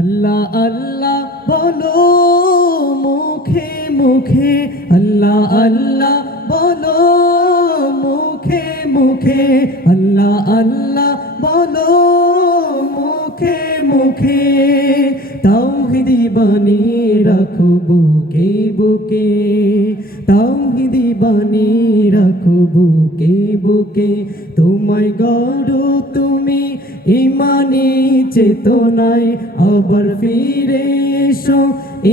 আল্লাহ আল্লাহ বলো মুখে মুখে, আল্লাহ আল্লাহ বলো মুখে মুখে, আল্লাহ আল্লাহ বলো মুখে মুখে। তাওহীদি বাণী রাখো বুকে বুকে, তাওহীদি বাণী রাখো বুকে বুকে। তোমায় গড়ো তুমি ইমানি চেতনায়, আবার ফিরে এসো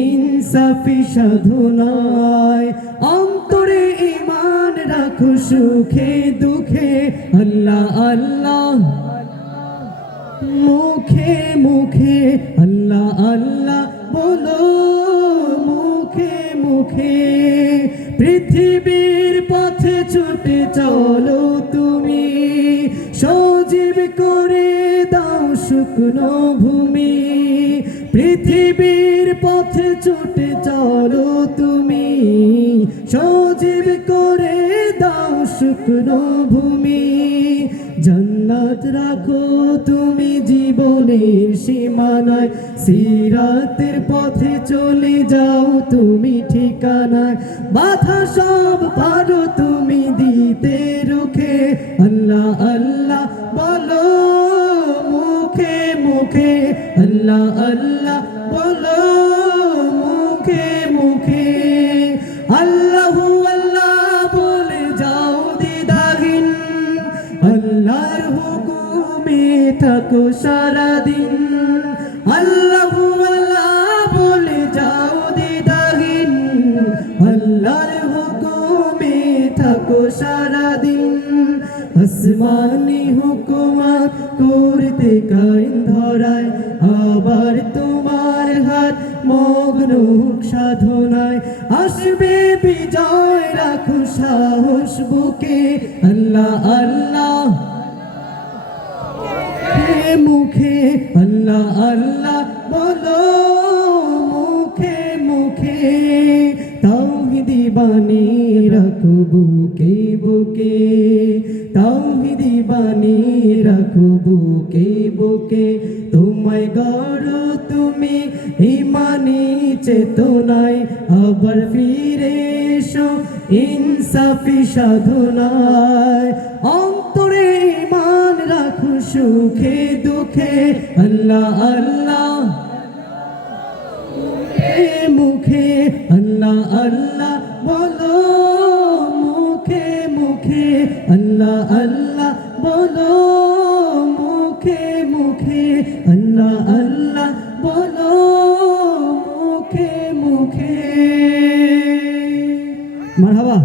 ইনসাফি সাধনায়। অন্তরে ঈমান রাখো সুখে দুঃখে, আল্লাহ আল্লাহ মুখে মুখে, আল্লাহ আল্লাহ বলো মুখে মুখে। পৃথিবীর পথে ছুটে চলো তুমি, সজীব করে দাও শুকনো ভূমি। পৃথিবীর পথে ছুটে চলো তুমি, সজীব করে দাও শুকনো ভূমি। জান্নাত রাখো তুমি জীবনের সীমানায়, সিরাতের পথে চলে যাও তুমি ঠিকানায়। বাধা সব পারো তুমি দিতে রুখে, আল্লাহ আল্লাহ বলো মুখে মুখে, আল্লাহ আল্লাহ বলো মুখে মুখে। আল্লাহু আল্লাহ বলে যাও দ্বিধাহীন, আল্লাহর হুকুমে থাকো সারাদিন। আল্লাহু আল্লাহ বলে যাও দ্বিধাহীন, আল্লাহর হুকুমে থাকো সারাদিন। আসমানি হুকুমাত করতে কায়েম ধরায়, আবার তোমার হাত মগ্ন সাধনায়। আসবে বিজয় রাখো সাহস বুকে, আল্লাহ আল্লাহ মুখে, আল্লাহ আল্লাহ বলো মুখে মুখে। তাওহীদি বাণী রাখো বুকে বুকে, তাওহীদি বাণী রাখো বুকে বুকে। তোমায় গড়ো তুমি ইমানি চেতনায়, আবার ফিরে এসো ইনসাফি সাধনায়। অন্তরে ঈমান রাখো সুখে দুঃখে, আল্লাহ আল্লাহ মুখে, আল্লাহ আল্লাহ বলো মুখে মুখে, আল্লাহ আল্লাহ বলো মুখে মুখে, আল্লাহ আল্লাহ বলো মুখে মুখে। মারহাবা।